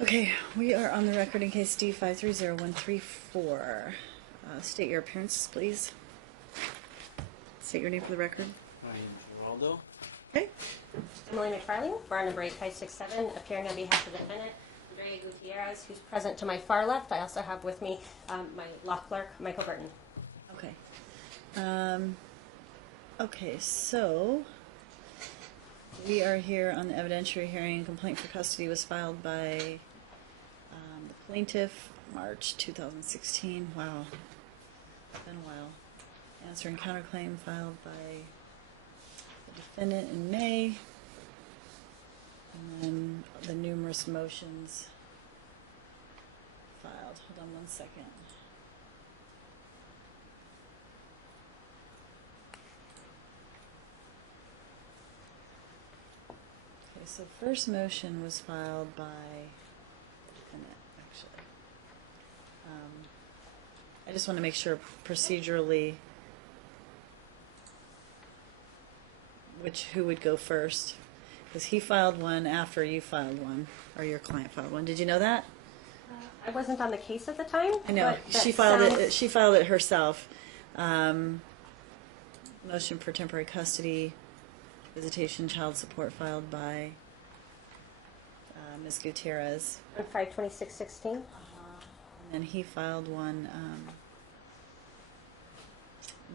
Okay, we are on the record in case D530134. State your appearances, please. State your name for the record. My name is Geraldo. Okay. Emily McFarling, bar number 8567, appearing on behalf of the defendant, Andrea Gutierrez, who's present to my far left. I also have with me my law clerk, Michael Burton. Okay. Okay, so we are here on the evidentiary hearing. Complaint for custody was filed by the plaintiff, March 2016. Wow. It's been a while. Answer and counterclaim filed by the defendant in May. And then the numerous motions filed. Hold on one second. Okay, so first motion was filed by the defendant, actually. I just want to make sure procedurally who would go first, because he filed one after you filed one, or your client filed one. Did you know that? I wasn't on the case at the time. I know she filed it. She filed it herself. Motion for temporary custody, visitation, child support filed by Ms. Gutierrez. On 5/26/16. And then he filed one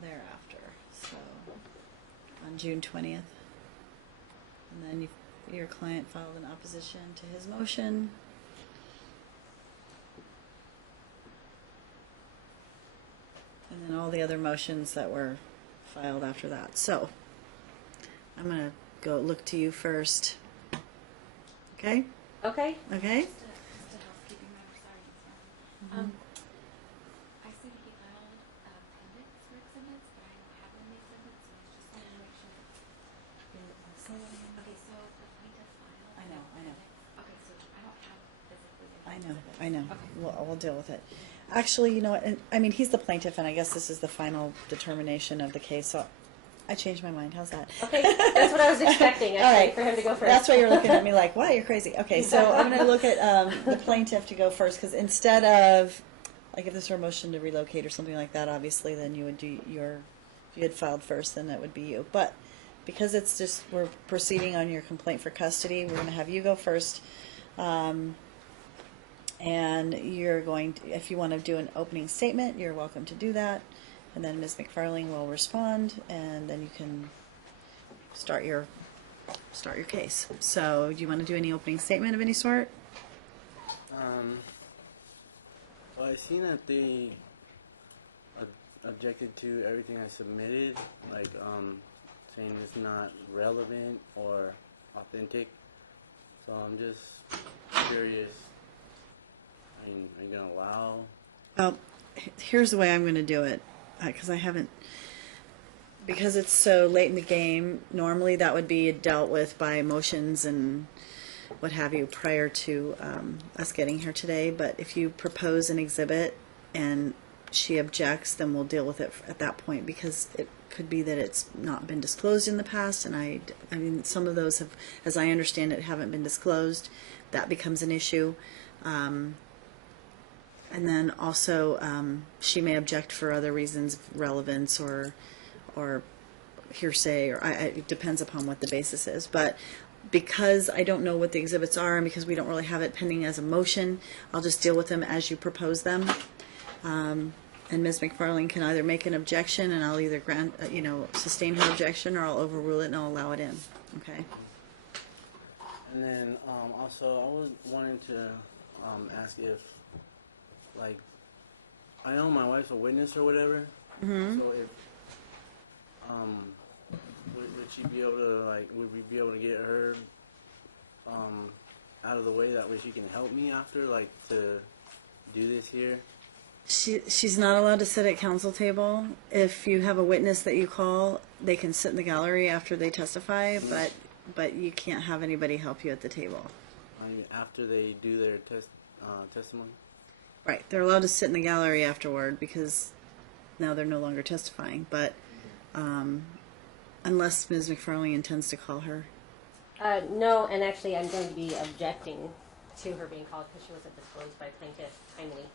thereafter, so on June 20th. And then your client filed an opposition to his motion. And then all the other motions that were filed after that. So I'm going to go look to you first. Okay? Okay. Okay? Just a housekeeping matter, sorry, Ms. Martin. I see that he filed appendix for exhibits, but I don't have any exhibits, so I just wanted to make sure. Okay, so the plaintiff filed. I know. Okay, so I don't have physically. I know. Okay. We'll deal with it. Actually, you know what? I mean, he's the plaintiff, and I guess this is the final determination of the case. So I changed my mind. How's that? Okay, that's what I was expecting, actually, All right. for him to go first. That's why you're looking at me like, wow, you're crazy. Okay, so I'm going to look at the plaintiff to go first, because instead of, like, if this were a motion to relocate or something like that, obviously, then you would do if you had filed first, then that would be you. But because it's just, we're proceeding on your complaint for custody, we're going to have you go first. And you're going to, if you want to do an opening statement, you're welcome to do that. And then Ms. McFarling will respond, and then you can start your case. So, do you want to do any opening statement of any sort? Well, I seen that they objected to everything I submitted, like saying it's not relevant or authentic. So I'm just curious. I mean, are you gonna allow? Well, here's the way I'm going to do it, because it's so late in the game. Normally, that would be dealt with by motions and what have you prior to us getting here today. But if you propose an exhibit and she objects, then we'll deal with it at that point, because it could be that it's not been disclosed in the past, and I mean, some of those have, as I understand it, haven't been disclosed. That becomes an issue. And then also, she may object for other reasons, relevance or hearsay, or it depends upon what the basis is. But because I don't know what the exhibits are, and because we don't really have it pending as a motion, I'll just deal with them as you propose them. And Ms. McFarling can either make an objection, and I'll either grant, sustain her objection, or I'll overrule it and I'll allow it in. Okay. And then also, I was wanting to ask if, like, I know my wife's a witness or whatever. Mm-hmm. So if would she be able to, like, would we be able to get her out of the way, that way she can help me after, like, to do this here? She's not allowed to sit at counsel table. If you have a witness that you call, they can sit in the gallery after they testify, but you can't have anybody help you at the table. I mean, after they do their testimony? Right. They're allowed to sit in the gallery afterward, because now they're no longer testifying. But unless Ms. McFarling intends to call her. No, and actually I'm going to be objecting to her being called because she wasn't disclosed by plaintiff timely,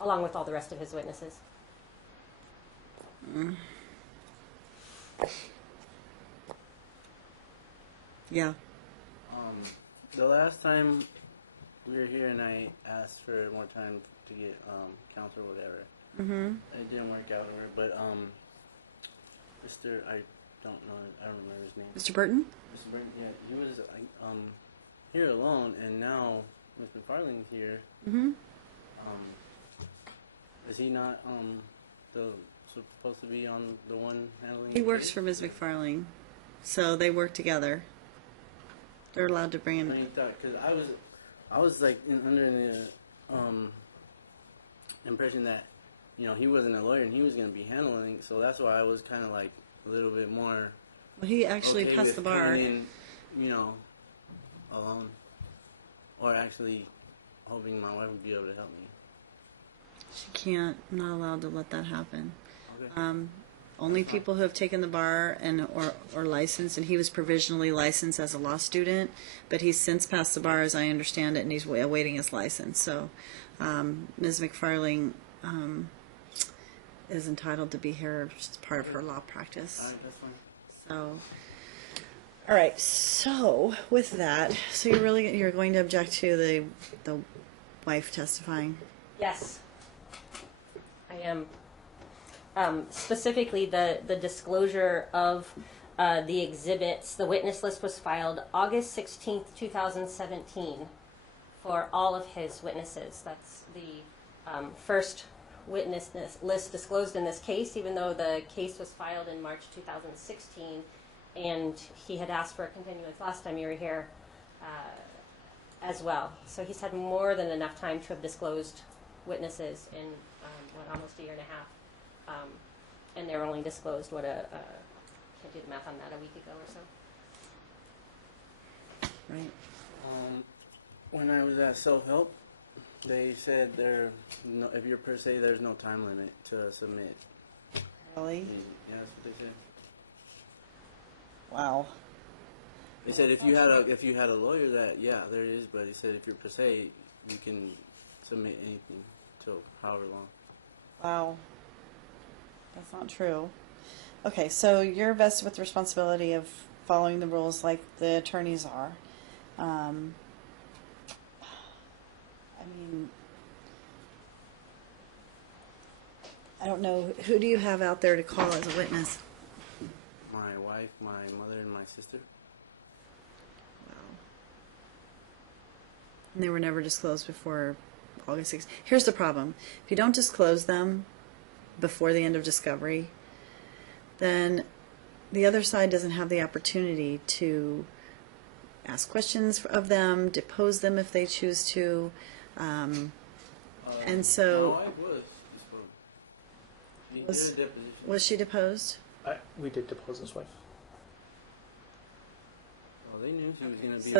along with all the rest of his witnesses. Yeah. The last time we were here and I asked for more time to get counsel or whatever, it didn't work out. But I don't remember his name. Mr. Burton? Mr. Burton, yeah, he was here alone, and now Ms. McFarlane's here. Is he not supposed to be on the one handling? He the works case? for Ms. McFarlane, so they work together. They're allowed to bring him. Because I was like under the impression that he wasn't a lawyer and he was going to be handling, so that's why I was kind of like a little bit more. Well, he actually okay passed with the bar. coming in, alone, or actually hoping my wife would be able to help me. She can't. I'm not allowed to let that happen. Okay. Only people who have taken the bar and or licensed, and he was provisionally licensed as a law student, but he's since passed the bar, as I understand it, and he's awaiting his license. So, Ms. McFarlane is entitled to be here as part of her law practice. All right, that's fine. So, all right. So with that, so you're going to object to the wife testifying? Yes, I am. Specifically, the disclosure of the exhibits. The witness list was filed August 16th, 2017 for all of his witnesses. That's the first witness list disclosed in this case, even though the case was filed in March 2016, and he had asked for a continuance last time you were here as well. So he's had more than enough time to have disclosed witnesses in almost a year and a half. And they were only disclosed, can't do the math on that, a week ago or so. Right. When I was at self-help, they said if you're per se, there's no time limit to submit. Really? Yeah, that's what they said. Wow. They said if you had a lawyer, that there is, but he said if you're per se, you can submit anything till however long. Wow. That's not true. Okay, so you're vested with the responsibility of following the rules like the attorneys are. I mean, I don't know. Who do you have out there to call as a witness? My wife, my mother, and my sister. Wow. And they were never disclosed before August 6th. Here's the problem. If you don't disclose them before the end of discovery, then the other side doesn't have the opportunity to ask questions of them, depose them if they choose to. And so... My wife was disclosed. She did a deposition. Was she deposed? We did depose his wife. Well, they knew she was going to be.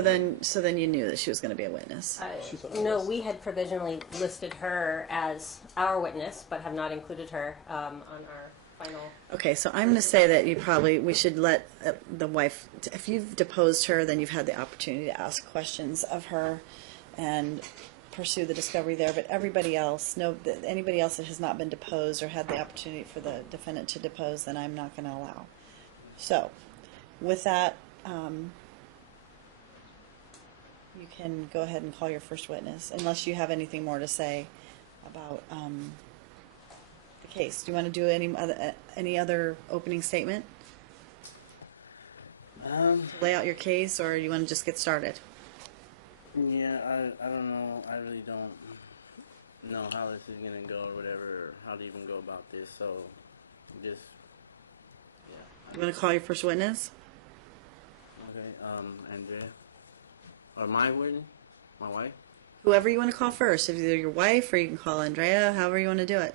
So then you knew that she was going to be a witness. She thought it No, was. we had provisionally listed her as our witness, but have not included her on our final. Okay, so I'm going to say that we should let the wife, if you've deposed her, then you've had the opportunity to ask questions of her and pursue the discovery there. But everybody else, anybody else that has not been deposed or had the opportunity for the defendant to depose, then I'm not going to allow. So, with that, you can go ahead and call your first witness, unless you have anything more to say about the case. Do you want to do any other opening statement? To lay out your case, or you want to just get started? Yeah, I don't know. I really don't know how this is going to go or whatever, or how to even go about this. So, just, You want to call your first witness? Okay, Andrea. Or my witness? My wife? Whoever you want to call first. Either your wife, or you can call Andrea, however you want to do it.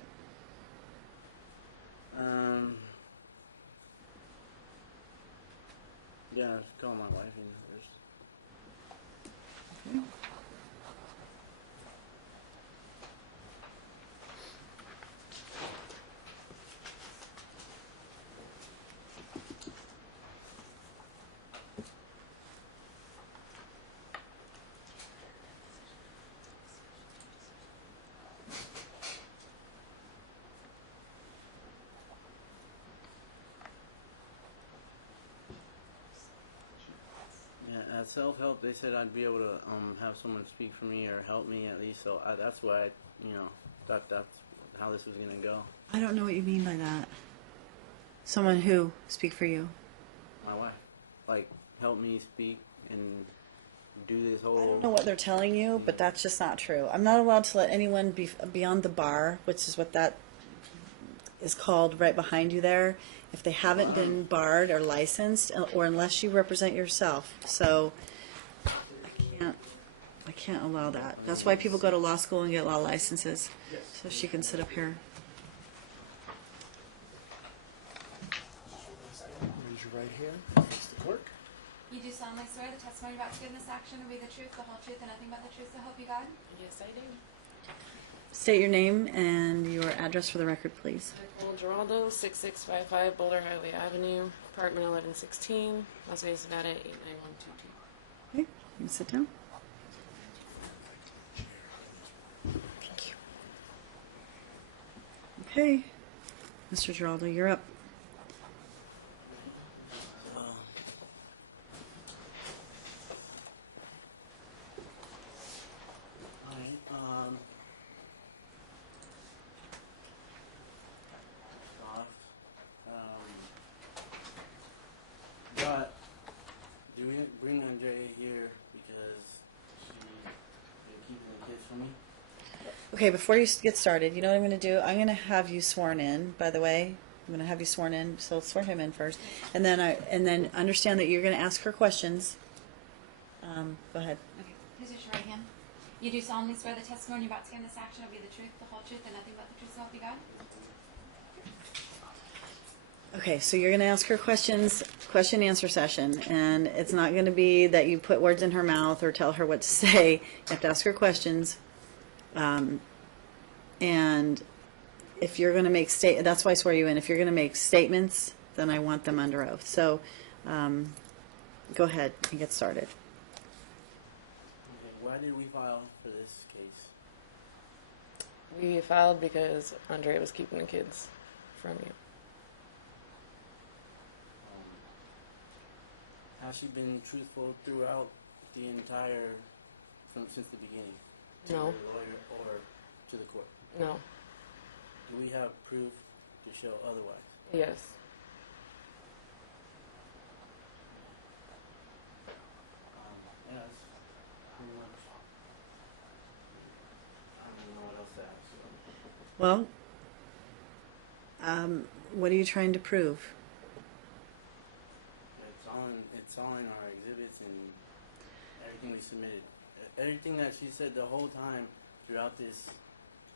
Yeah, call my wife in first. At self-help, they said I'd be able to have someone speak for me or help me at least. So that's why I, thought that's how this was gonna go. I don't know what you mean by that. Someone who speak for you. My wife, like, help me speak and do this whole. I don't know what they're telling you, but that's just not true. I'm not allowed to let anyone be beyond the bar, which is what that is called right behind you there, if they haven't been barred or licensed, or unless you represent yourself. So I can't allow that. That's why people go to law school and get law licenses, so she can sit up here. Raise your right hand. Face the clerk. You do solemnly swear the testimony you're about to give in this action will be the truth, the whole truth, and nothing but the truth, so help you God? Yes, I do. State your name and your address for the record, please. Michael Geraldo, 6655 Boulder Highway Avenue, apartment 1116, Las Vegas, Nevada, 89122. Okay, you can sit down. Thank you. Okay, Mr. Geraldo, you're up. But do we bring Andrea here because she's been keeping the kids from me? Okay, before you get started, you know what I'm going to do? I'm going to have you sworn in, by the way. I'm going to have you sworn in, so let's swear him in first. And then understand that you're going to ask her questions. Go ahead. Okay. Please raise your right hand. You do solemnly swear the testimony you're about to give in this action will be the truth, the whole truth, and nothing but the truth, so help you God? Okay, so you're going to ask her questions, question answer session, and it's not going to be that you put words in her mouth or tell her what to say. You have to ask her questions, and if you're going to make that's why I swear you in. If you're going to make statements, then I want them under oath. So, go ahead and get started. Okay, why did we file for this case? We filed because Andrea was keeping the kids from you. Has she been truthful throughout the entire, since the beginning? To No. the lawyer or to the court? No. Do we have proof to show otherwise? Yes. Yes, pretty much. I don't know what else to ask. Well, what are you trying to prove? It's all in our exhibits and everything we submitted. Everything that she said the whole time throughout this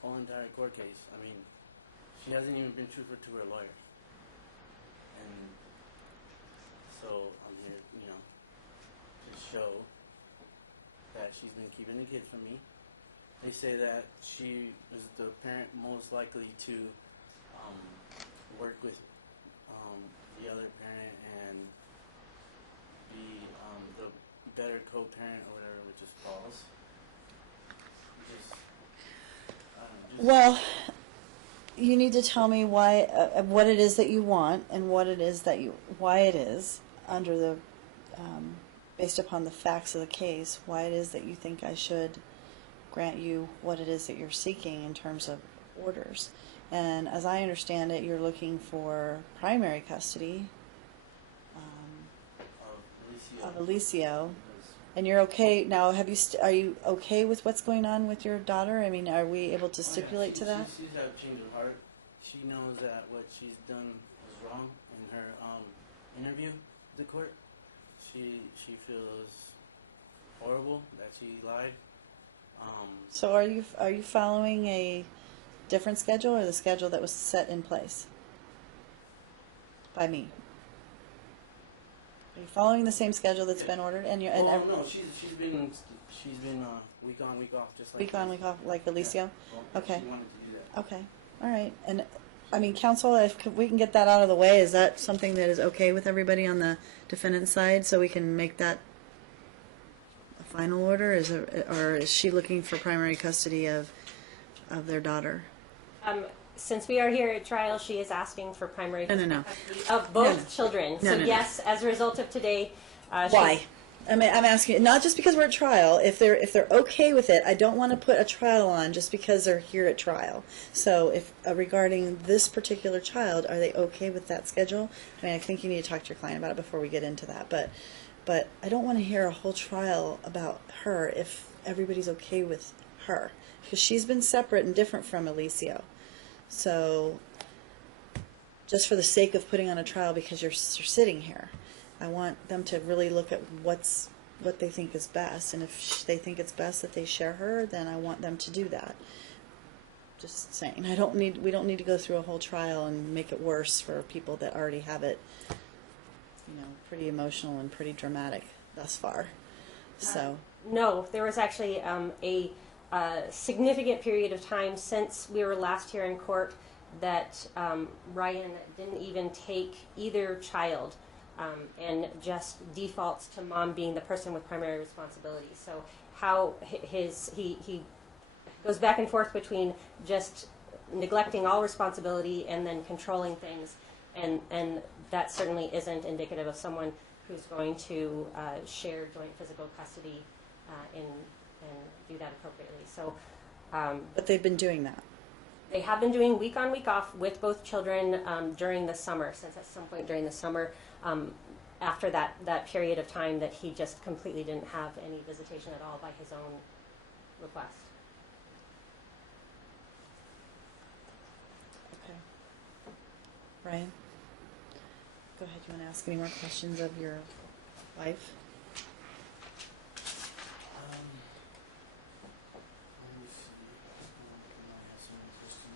whole entire court case. I mean, she hasn't even been truthful to her lawyer. And so I'm here, to show that she's been keeping the kids from me. They say that she was the parent most likely to work with the other parent and be the better co-parent or whatever, which is false. Well, you need to tell me why, what it is that you want, and what it is that why it is under the, based upon the facts of the case, why it is that you think I should grant you what it is that you're seeking in terms of orders. And as I understand it, you're looking for primary custody of Alicio. And you're okay now. Are you okay with what's going on with your daughter? I mean, are we able to stipulate to that? She's had a change of heart. She knows that what she's done was wrong in her interview with the court. She feels horrible that she lied. So are you following a different schedule or the schedule that was set in place by me? Are you following the same schedule that's been ordered? And no, she's been week on, week off, just like week on, week off, like Alicio. Yeah. Well, Okay. She wanted to do that. Okay. All right. And I mean, counsel, if we can get that out of the way, is that something that is okay with everybody on the defendant's side, so we can make that a final order? Or is she looking for primary custody of their daughter? Since we are here at trial, she is asking for primary No. custody of both children. No, So no. yes, as a result of today, Why? I mean, I'm asking not just because we're at trial. If they're okay with it, I don't want to put a trial on just because they're here at trial. So, if regarding this particular child, are they okay with that schedule? I mean, I think you need to talk to your client about it before we get into that. But I don't want to hear a whole trial about her if everybody's okay with her, because she's been separate and different from Alicio. So, just for the sake of putting on a trial because you're sitting here, I want them to really look at what they think is best, and if they think it's best that they share her, then I want them to do that. Just saying, we don't need to go through a whole trial and make it worse for people that already have it, pretty emotional and pretty dramatic thus far. So No, there was actually a significant period of time since we were last here in court that Ryan didn't even take either child and just defaults to mom being the person with primary responsibility. So how he goes back and forth between just neglecting all responsibility and then controlling things, and that certainly isn't indicative of someone who's going to share joint physical custody and do that appropriately. So, but they've been doing that. they have been doing week on, week off with both children during the summer, since at some point during the summer, after that period of time that he just completely didn't have any visitation at all by his own request. Okay. Ryan, go ahead. You want to ask any more questions of your wife? Let me see. I have some more questions.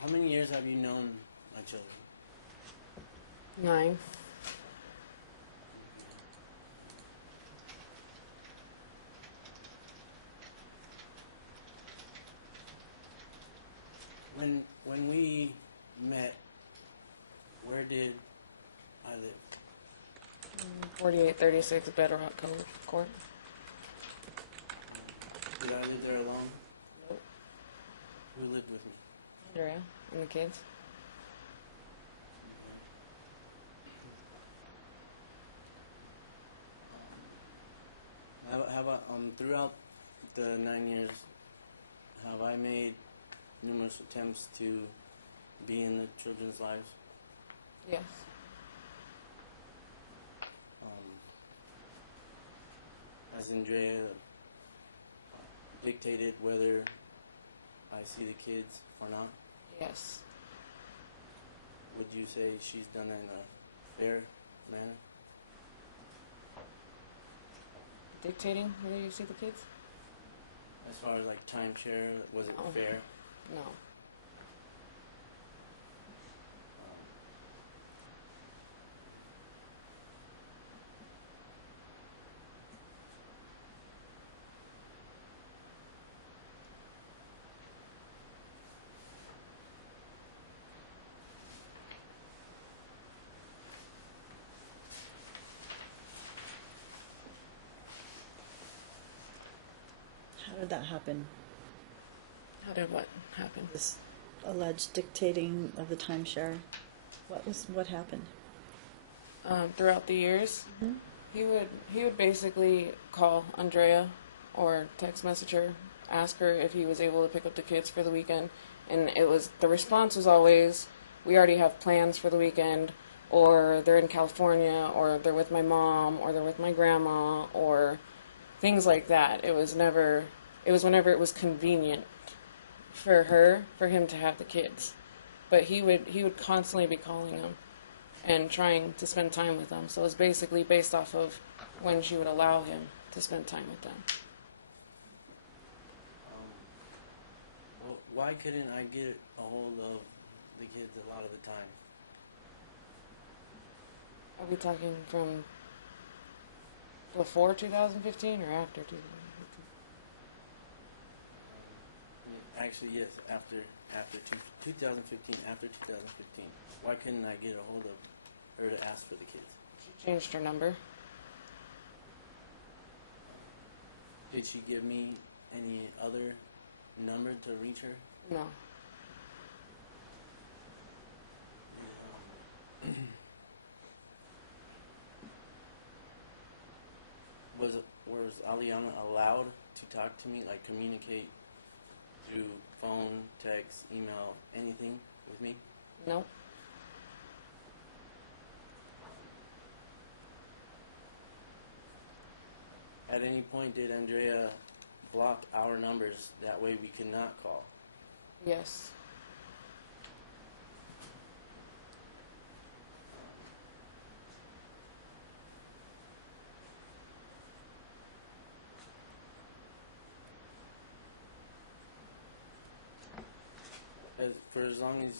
How many years have you known my children? 9. When we met, where did I live? 4836 Bedrock Court. Did I live there alone? Nope. Who lived with me? Andrea and the kids. How about throughout the 9 years, have I made numerous attempts to be in the children's lives? Yes. Has Andrea dictated whether I see the kids or not? Yes. Would you say she's done it in a fair manner? Dictating whether you see the kids? As far as like timeshare, was it No. fair? No. How did that happen? How did what happen? This alleged dictating of the timeshare. What happened? Throughout the years, he would basically call Andrea or text message her, ask her if he was able to pick up the kids for the weekend, and the response was always, "We already have plans for the weekend," or "They're in California," or "They're with my mom," or "They're with my grandma," or things like that. It was whenever it was convenient for him to have the kids. But he would constantly be calling them and trying to spend time with them. So it was basically based off of when she would allow him to spend time with them. Well, why couldn't I get a hold of the kids a lot of the time? Are we talking from before 2015 or after 2015? Actually, yes, after 2015, after 2015. Why couldn't I get a hold of her to ask for the kids? She changed her number. Did she give me any other number to reach her? No. Was Aliana allowed to talk to me, like communicate through phone, text, email, anything with me? No. At any point did Andrea block our numbers that way we could not call? Yes. For as long as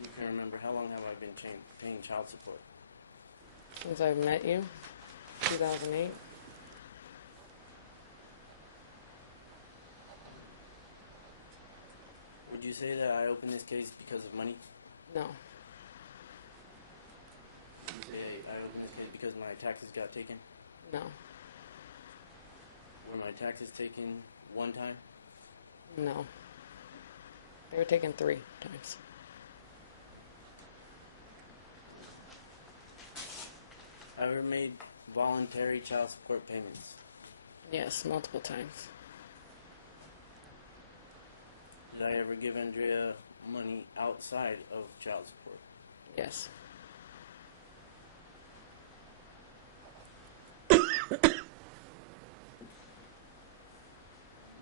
you can remember, how long have I been paying child support? Since I met you, 2008. Would you say that I opened this case because of money? No. Would you say I opened this case because my taxes got taken? No. Were my taxes taken one time? No. They were taken 3 times. I ever made voluntary child support payments? Yes, multiple times. Did I ever give Andrea money outside of child support? Yes.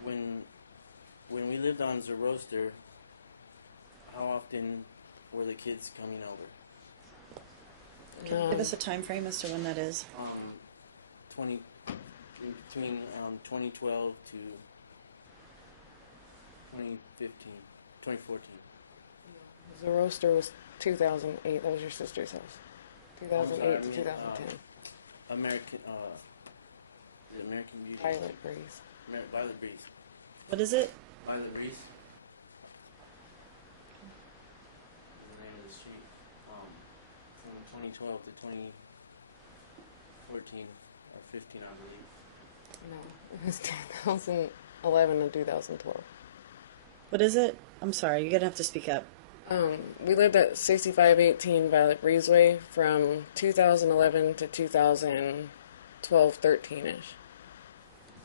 When we lived on Zoroaster, how often were the kids coming over? Can you give us a time frame as to when that is? 20 between 2012 to 2015, 2014. The roaster was 2008. That was your sister's house. 2008 to 2010. American, is it American Beauty? Violet Breeze. Violet Breeze. What is it? Violet Breeze. The name of the street. From 2012 to 2014 or 15, I believe. No, it was 2011 to 2012. What is it? I'm sorry, you're gonna have to speak up. We lived at 6518 Violet Breezeway from 2011 to 2012, 13-ish.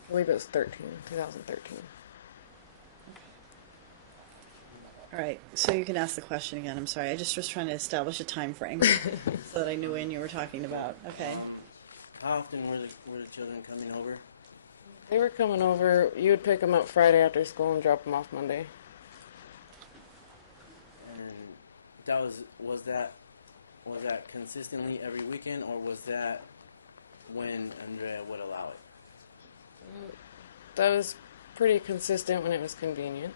I believe it was 2013. All right, so you can ask the question again. I'm sorry, I just was trying to establish a time frame so that I knew when you were talking about. Okay. How often were the children coming over? They were coming over. You would pick them up Friday after school and drop them off Monday. And that was that consistently every weekend, or was that when Andrea would allow it? That was pretty consistent when it was convenient.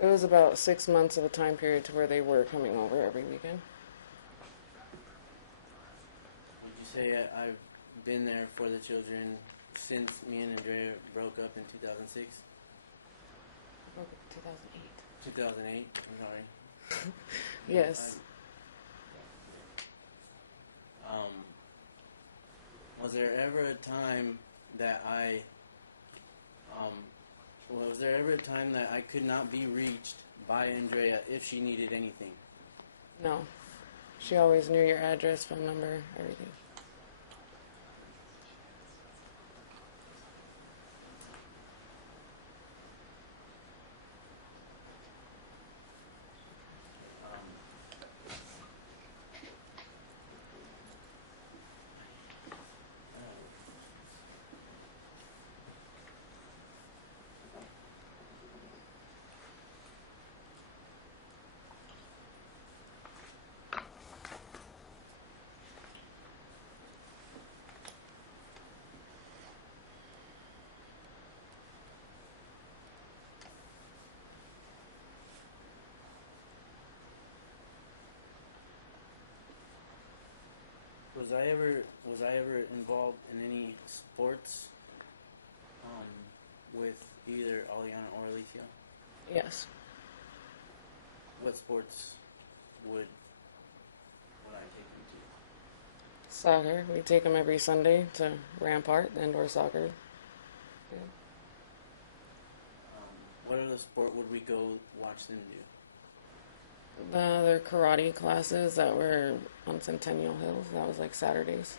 It was about 6 months of a time period to where they were coming over every weekend. Would you say I've been there for the children since me and Andrea broke up in 2006? 2008. 2008, I'm sorry. Yes. Was there ever a time that I Was there ever a time that I could not be reached by Andrea if she needed anything? No. She always knew your address, phone number, everything. Was I ever involved in any sports with either Aliana or Alicia? Yes. What sports would I take them to? Soccer. We take them every Sunday to Rampart, indoor soccer. Yeah. What other sport would we go watch them do? Their karate classes that were on Centennial Hills. That was like Saturdays.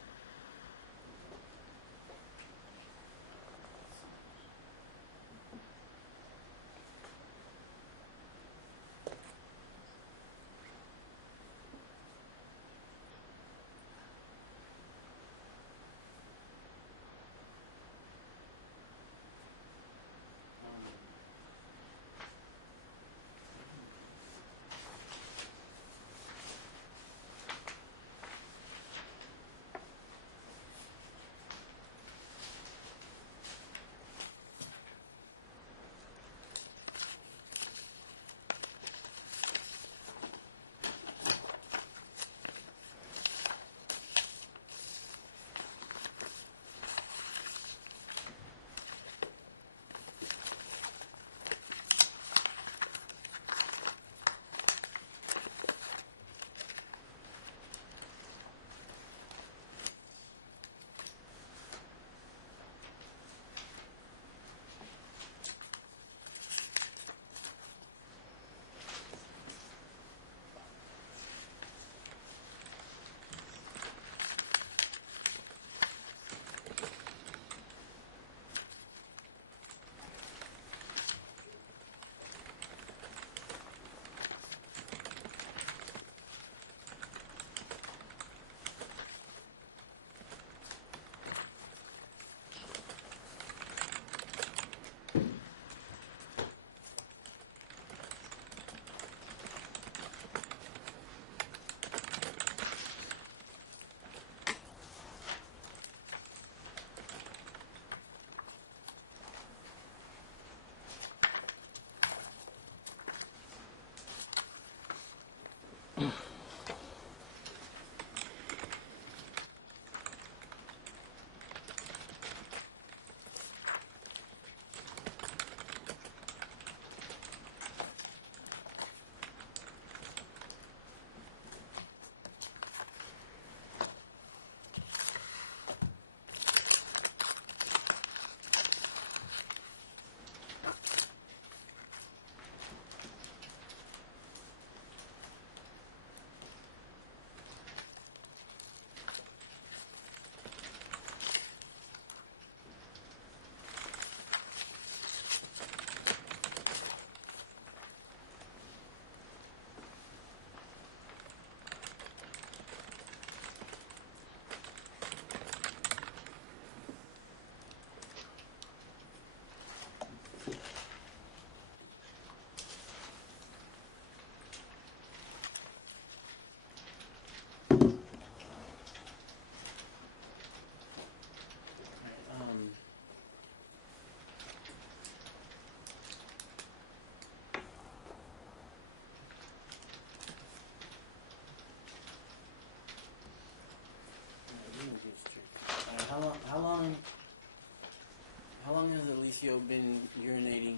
How long has Alicio been urinating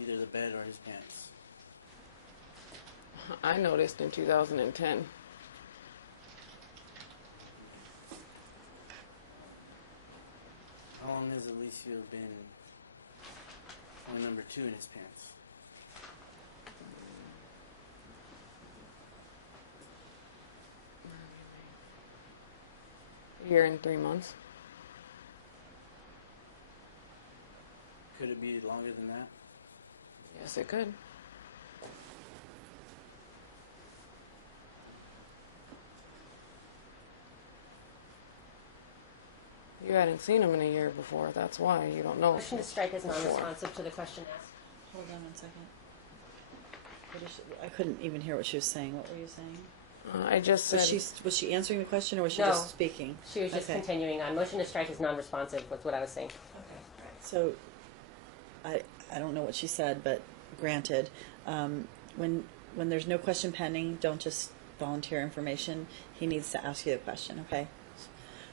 either the bed or his pants? I noticed in 2010. How long has Alicio to have been on number 2 in his pants. A year and 3 months. Could it be longer than that? Yes, it could. You hadn't seen him in a year before. That's why you don't know. Motion to strike is non-responsive to the question asked. Hold on 1 second. I couldn't even hear what she was saying. What were you saying? I just said. Was she answering the question, or was she No. just speaking? She was just Okay. continuing on. Motion to strike is non-responsive was what I was saying. So, I don't know what she said, but granted, when there's no question pending, don't just volunteer information. He needs to ask you the question. Okay.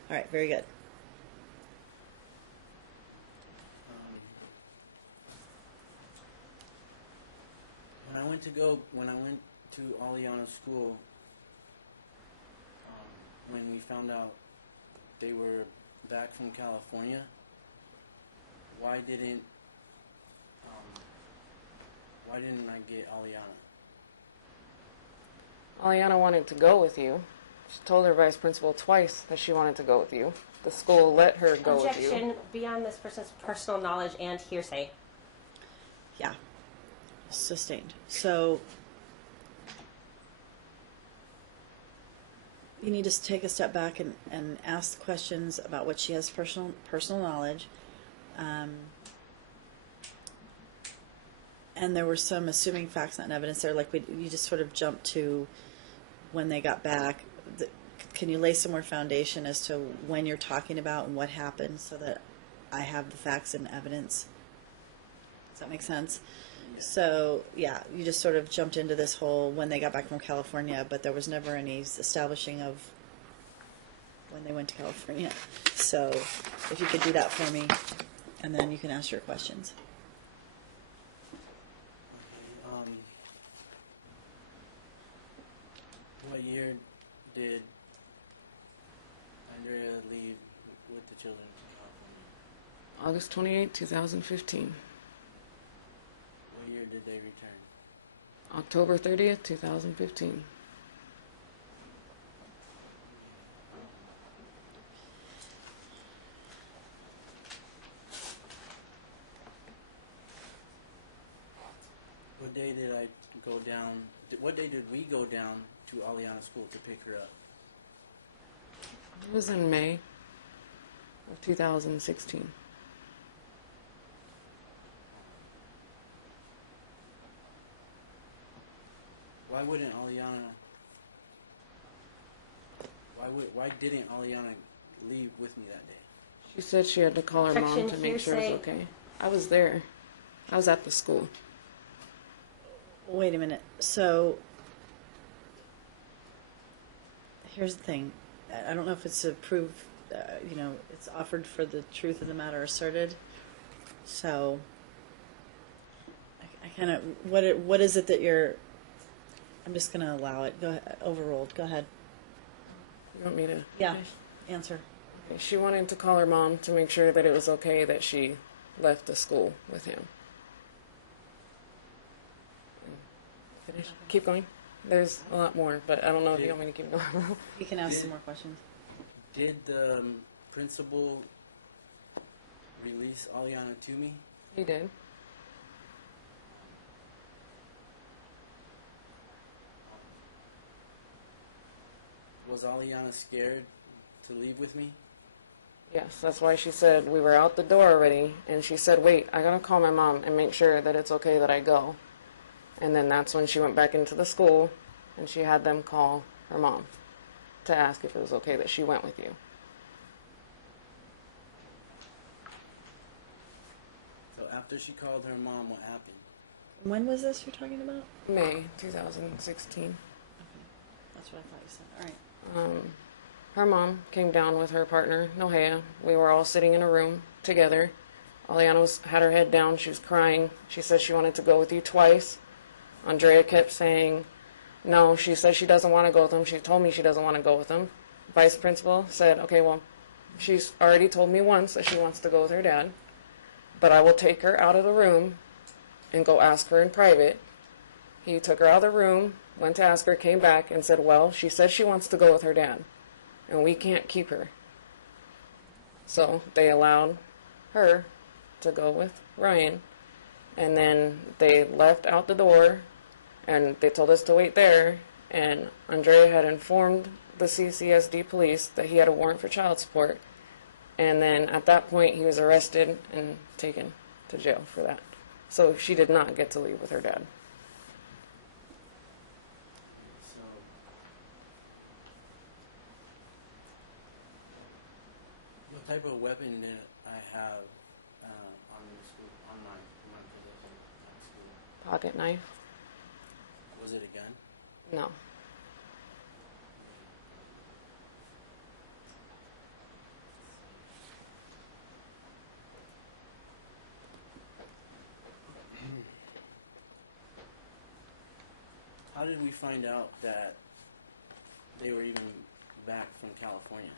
All right. Very good. When I went to Aliana's school, when we found out they were back from California, why didn't I get Aliana? Aliana wanted to go with you. She told her vice principal twice that she wanted to go with you. The school let her go with you. Objection beyond this person's personal knowledge and hearsay. Yeah. Sustained. So you need to take a step back and ask questions about what she has personal knowledge. And there were some assuming facts, not evidence there. Like you just sort of jumped to when they got back. Can you lay some more foundation as to when you're talking about and what happened, so that I have the facts and evidence? Does that make sense? So, yeah, you just sort of jumped into this whole when they got back from California, but there was never any establishing of when they went to California. So, if you could do that for me, and then you can ask your questions. Okay, what year did Andrea leave with the children from California? August 28, 2015. What year did they return? October 30th, 2015. What day did I go down? What day did we go down to Aliana School to pick her up? It was in May of 2016. Why wouldn't Aliana? Why didn't Aliana leave with me that day? She said she had to call her mom Objection, to make sure it hearsay. was okay. I was there. I was at the school. Wait a minute. So, here's the thing. I don't know if it's a proof, it's offered for the truth of the matter asserted. So, I kind of, what is it that you're, I'm just going to allow it. Go ahead, overruled. Go ahead. You want me to? Yeah, answer. Okay. She wanted to call her mom to make sure that it was okay that she left the school with him. Finish. Keep going. There's a lot more, but I don't know if you want me to keep going. You can ask some more questions. Did the principal release Aliana to me? He did. Was Aliana scared to leave with me? Yes, that's why she said we were out the door already, and she said, wait, I gotta call my mom and make sure that it's okay that I go. And then that's when she went back into the school, and she had them call her mom to ask if it was okay that she went with you. So after she called her mom, what happened? When was this you're talking about? May 2016. That's what I thought you said. All right. Her mom came down with her partner, Nohea. We were all sitting in a room together. Aliana had her head down. She was crying. She said she wanted to go with you twice. Andrea kept saying, no, she said she doesn't want to go with him. She told me she doesn't want to go with him. Vice principal said, okay, well, she's already told me once that she wants to go with her dad. but I will take her out of the room and go ask her in private. He took her out of the room, went to ask her, came back and said, well, she said she wants to go with her dad, and we can't keep her. So they allowed her to go with Ryan, and then they left out the door, and they told us to wait there, and Andrea had informed the CCSD police that he had a warrant for child support, and then at that point he was arrested and taken to jail for that. So she did not get to leave with her dad. So, what type of weapon did I have on the school, on my possession at school? Pocket knife? Was it a gun? No. How did we find out that they were even back from California?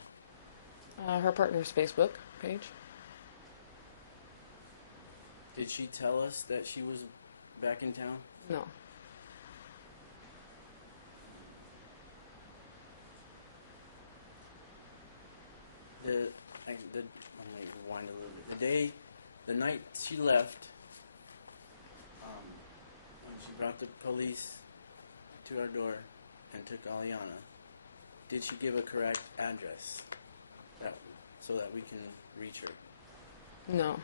Her partner's Facebook page. Did she tell us that she was back in town? No. I'm gonna rewind a little bit. The night she left, when she brought the police to our door and took Aliana, did she give a correct address so that we can reach her? No.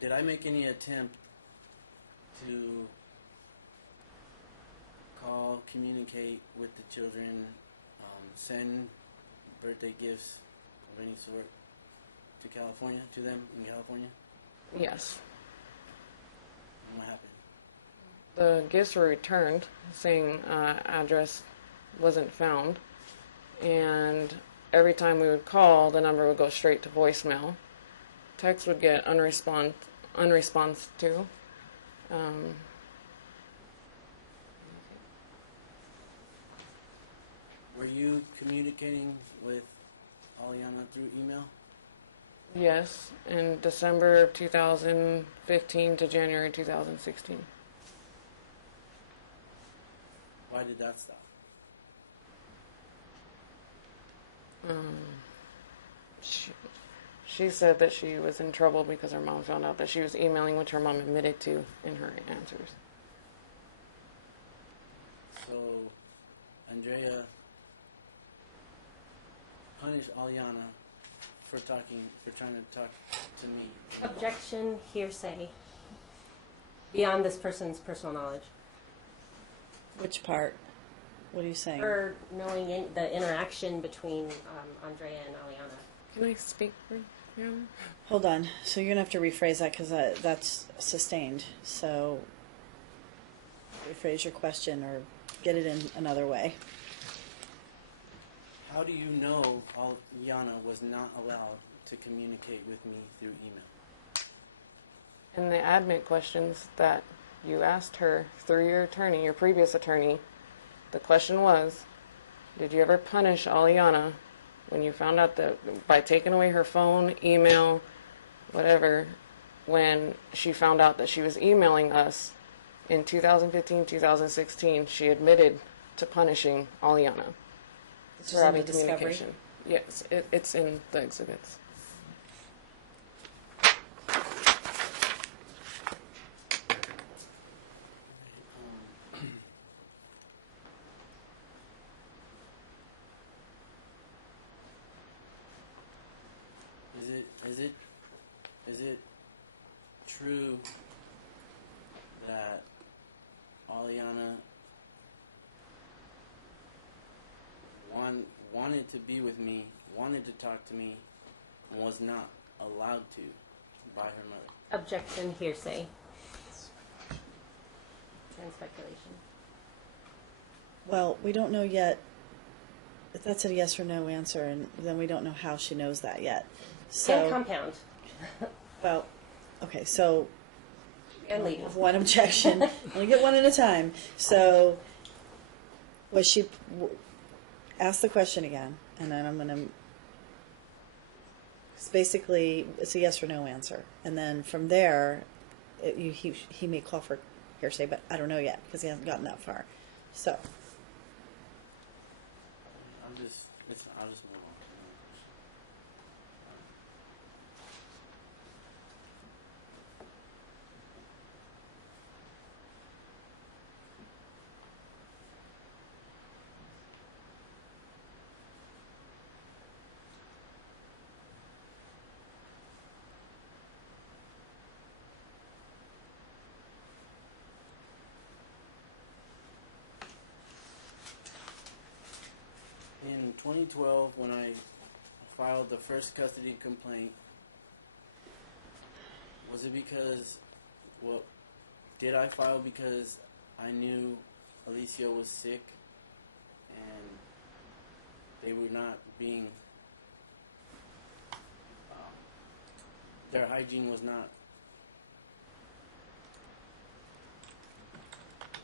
Did I make any attempt to call, communicate with the children, send birthday gifts of any sort to California, to them in California? Yes. And what happened? The gifts were returned, saying address wasn't found, and every time we would call, the number would go straight to voicemail. Text would get unresponse to. Were you communicating with Aliana through email? Yes, in December of 2015 to January 2016. Why did that stop? She said that she was in trouble because her mom found out that she was emailing, which her mom admitted to in her answers. So, Andrea punished Aliana for trying to talk to me. Objection, hearsay. Beyond this person's personal knowledge. Which part? What are you saying? Her knowing the interaction between Andrea and Aliana. Can I speak for you? Hold on. So you're going to have to rephrase that because that's sustained. So rephrase your question or get it in another way. How do you know Aliana was not allowed to communicate with me through email? In the admit questions that you asked her through your attorney, your previous attorney, the question was, did you ever punish Aliana when you found out that by taking away her phone, email, whatever, when she found out that she was emailing us in 2015, 2016, she admitted to punishing Aliana This for is in having the discovery? communication. Yes, it's in the exhibits. Is it true that Aliana wanted to be with me, wanted to talk to me, and was not allowed to by her mother? Objection, hearsay. And speculation. Well, we don't know yet. If that's a yes or no answer, and then we don't know how she knows that yet. So, And compound. well, okay, so And legal. one objection. Only get one at a time. So, Was she, ask the question again, and then I'm going to, it's basically, it's a yes or no answer. And then from there, he may call for hearsay, but I don't know yet because he hasn't gotten that far. So, I'll just move on. In 2012, when I filed the first custody complaint, was it because, well, did I file because I knew Alicia was sick and they were not being, their hygiene was not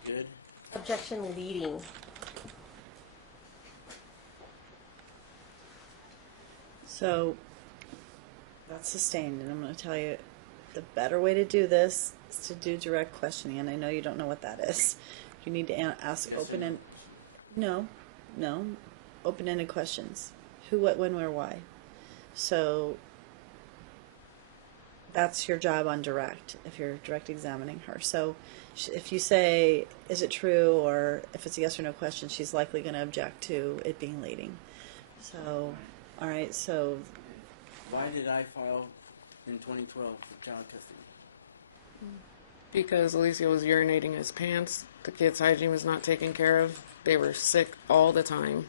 good? Objection leading. so that's sustained, and I'm going to tell you the better way to do this is to do direct questioning, and I know you don't know what that is. You need to ask Yes, open sir. and no, open-ended questions. Who, what, when, where, why. So that's your job on direct if you're direct examining her. So if you say, is it true, or if it's a yes or no question, she's likely going to object to it being leading. So, all right, so Why did I file in 2012 for child custody? Because Alicia was urinating his pants, the kids' hygiene was not taken care of, they were sick all the time,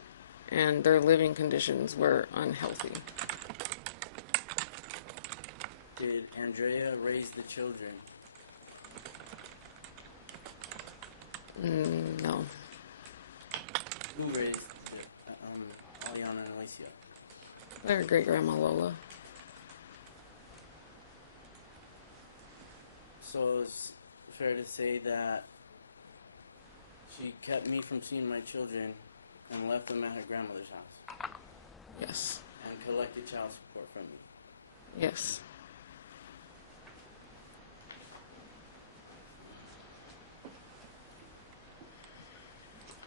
and their living conditions were unhealthy. Did Andrea raise the children? No. Who raised Aliana and Alicia? Their great-grandma Lola. So it's fair to say that she kept me from seeing my children and left them at her grandmother's house Yes. and collected child support from me. Yes.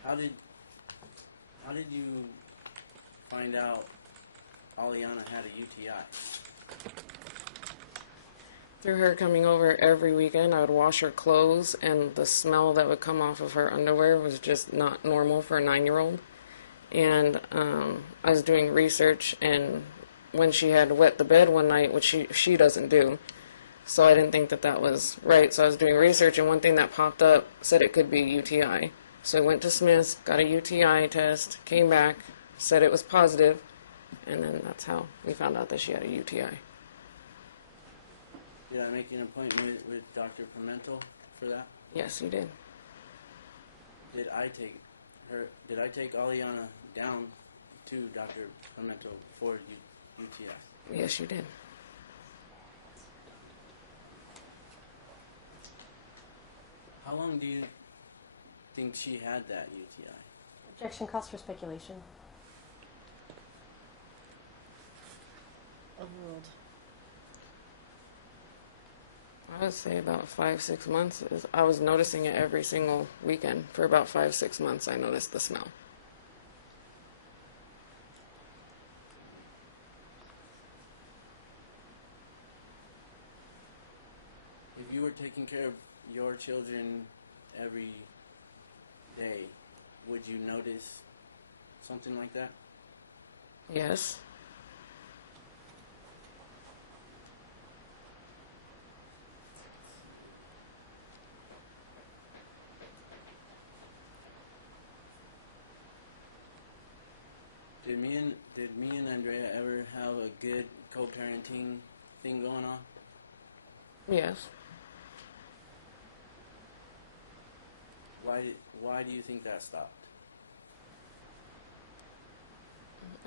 How did you find out Aliana had a UTI? Through her coming over every weekend, I would wash her clothes, and the smell that would come off of her underwear was just not normal for a 9-year-old. And I was doing research, and when she had wet the bed one night, which she doesn't do, so I didn't think that that was right. So I was doing research, and one thing that popped up said it could be UTI. So I went to Smith's, got a UTI test, came back, said it was positive, and then that's how we found out that she had a UTI. Did I make an appointment with Dr. Pimentel for that? Yes, you did. Did I take Aliana down to Dr. Pimentel for UTS? Yes, you did. How long do you think she had that UTI? Objection calls for speculation. overruled. I would say about 5-6 months. I was noticing it every single weekend. For about 5-6 months, I noticed the smell. If you were taking care of your children every day, would you notice something like that? Yes. Did me and Andrea ever have a good co-parenting thing going on? Yes. Why do you think that stopped?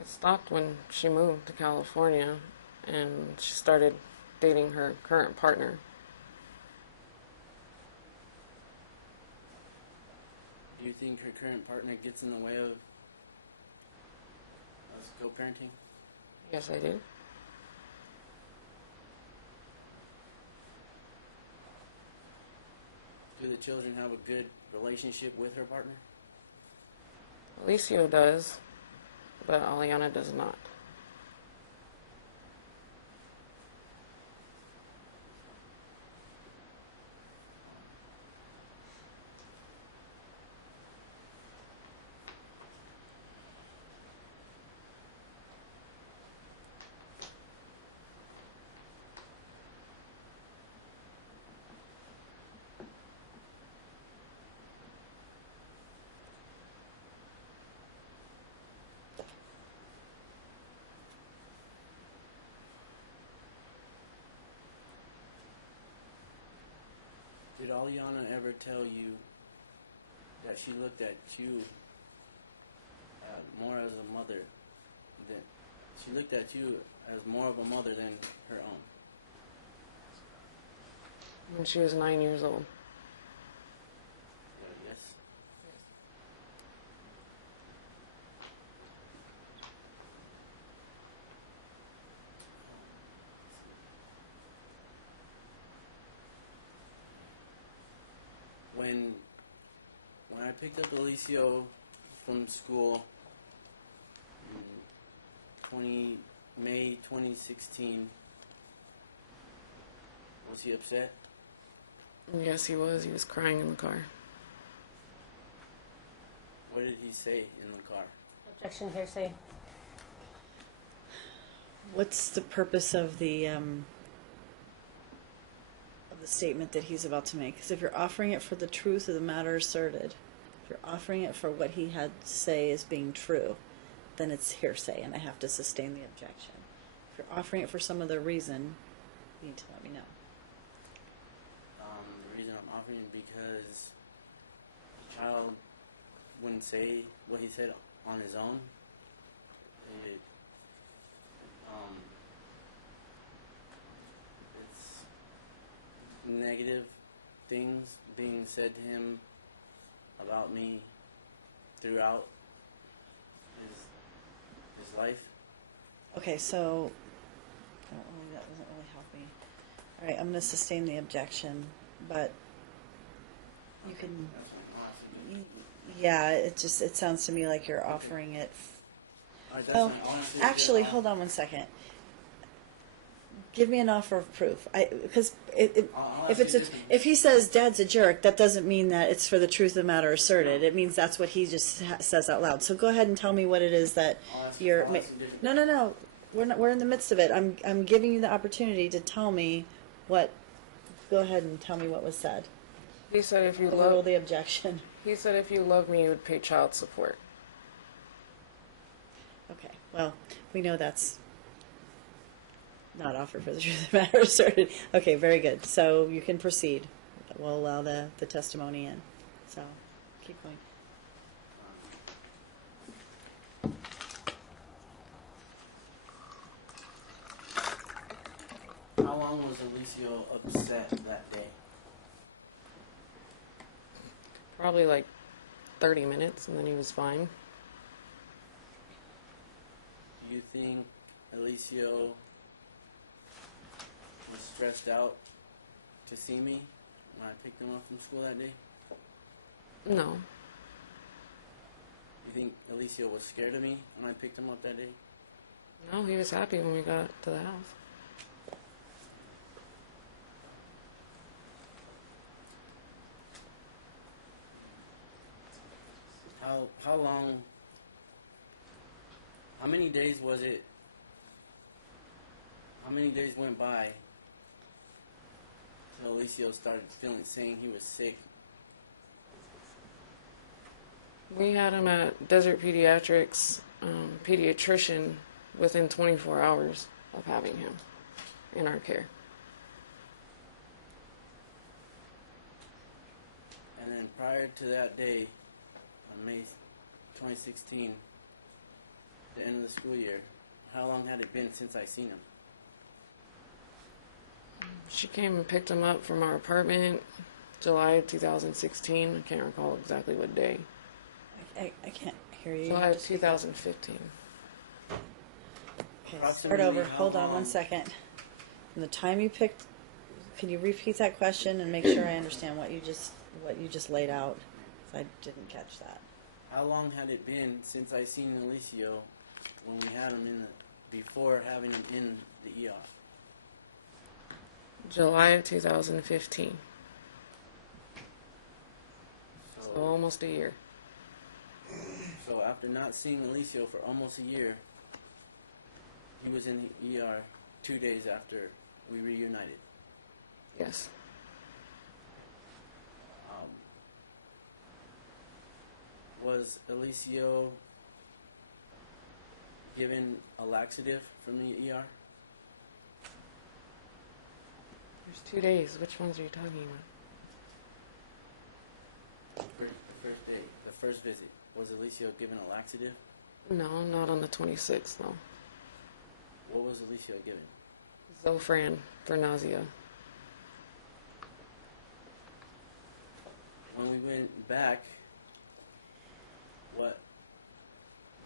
It stopped when she moved to California and she started dating her current partner. Do you think her current partner gets in the way of us co-parenting? Yes, I do. Do the children have a good relationship with her partner? Alicio does, but Aliana does not. Did Aliana ever tell you that she looked at you more as a mother than she looked at you as more of a mother than her own? When she was 9 years old. Yes. When I picked up Alicio from school in May 2016, was he upset? Yes, he was. He was crying in the car. What did he say in the car? Objection, hearsay. What's the purpose of the statement that he's about to make? Because if you're offering it for the truth of the matter asserted, if you're offering it for what he had to say as being true, then it's hearsay, and I have to sustain the objection. If you're offering it for some other reason, you need to let me know. The reason I'm offering it because the child wouldn't say what he said on his own. It, it's negative things being said to him about me throughout his life. Okay, so that doesn't really help me. All right, I'm going to sustain the objection, but you can. Yeah, it sounds to me like you're offering it. Oh, actually, hold on one second. Give me an offer of proof. Because if he says Dad's a jerk, that doesn't mean that it's for the truth of the matter asserted. It means that's what he just says out loud. So go ahead and tell me what it is that you're. No. We're in the midst of it. I'm giving you the opportunity to tell me what. Go ahead and tell me what was said. He said if you Overrule love the objection. He said if you love me, you would pay child support. Okay. Well, we know that's not offered for the truth of the matter asserted. Okay, very good. So you can proceed. We'll allow the testimony in. So keep going. How long was Alicio upset that day? Probably like 30 minutes, and then he was fine. Do you think Alicio was stressed out to see me when I picked him up from school that day? No. You think Alicio was scared of me when I picked him up that day? No, he was happy when we got to the house. How many days was it? How many days went by till Alicio started saying he was sick? We had him at Desert Pediatrics, pediatrician, within 24 hours of having him in our care. And then prior to that day, on May 2016, the end of the school year, how long had it been since I seen him? She came and picked him up from our apartment July of 2016. I can't recall exactly what day. I can't hear you. You July have to of speak up. 2015. Okay, start Approximately over. how Hold on long- 1 second. From the time you picked, can you repeat that question and make sure I understand what you just laid out? 'Cause I didn't catch that. How long had it been since I seen Alicio when we had him in the, before having him in the ER? July of 2015. So So, almost a year. so after not seeing Alicio for almost a year, he was in the ER 2 days after we reunited. Yes. Was Alicio given a laxative from the ER? There's 2 days. Which ones are you talking about? The first day, the first visit. Was Alicio given a laxative? No, not on the 26th, no. What was Alicio given? Zofran for nausea. When we went back,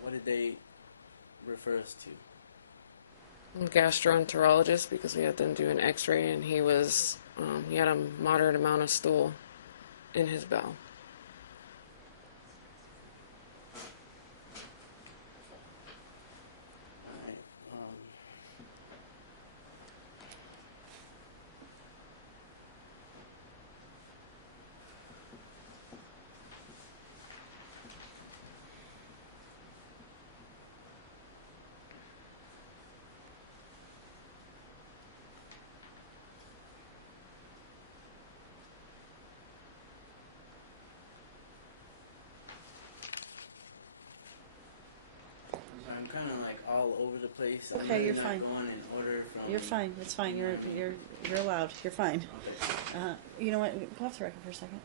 what did they refer us to? Gastroenterologist, because we had them do an x-ray, and he had a moderate amount of stool in his bowel. Alright, I'm kind of like all over the place. I'm Okay, really you're not fine. going in order from. You're fine. It's fine. You're allowed. You're fine. Okay. You know what? Go off the record for a second.